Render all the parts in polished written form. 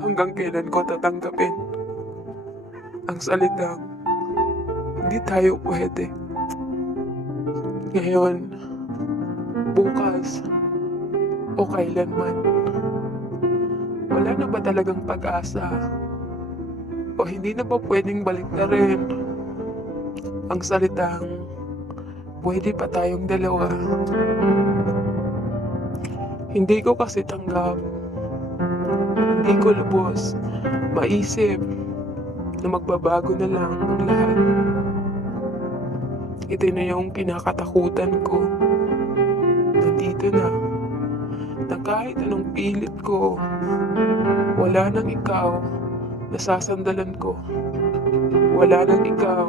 Hanggang kailan ko tatanggapin ang salitang hindi tayo pwede? Ngayon, bukas, o kailanman, wala na ba talagang pag-asa? O hindi na ba pwedeng baliktarin ang salitang pwede pa tayong dalawa? Hindi ko kasi tanggap, hindi ko lubos maisip na magbabago na lang ang lahat. Ito na yung kinakatakutan ko. Nandito na kahit anong pilit ko, wala nang ikaw na sasandalan ko. Wala nang ikaw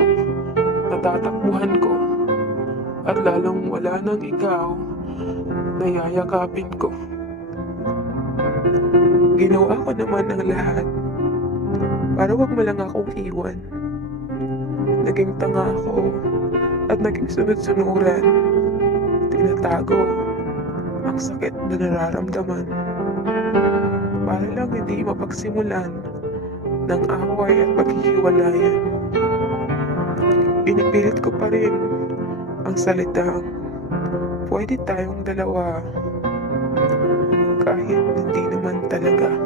na tatakbuhan ko. At lalong wala nang ikaw na yayakapin ko. Ginawa ko naman ang lahat para wag mo lang akong iwan. Naging tanga ako at naging sunod-sunuran. Tinatago ang sakit na nararamdaman para lang hindi mapagsimulan ng away at paghihiwalayan. Pinipilit ko pa rin ang salitang pwede tayong dalawa kahit hindi naman talaga.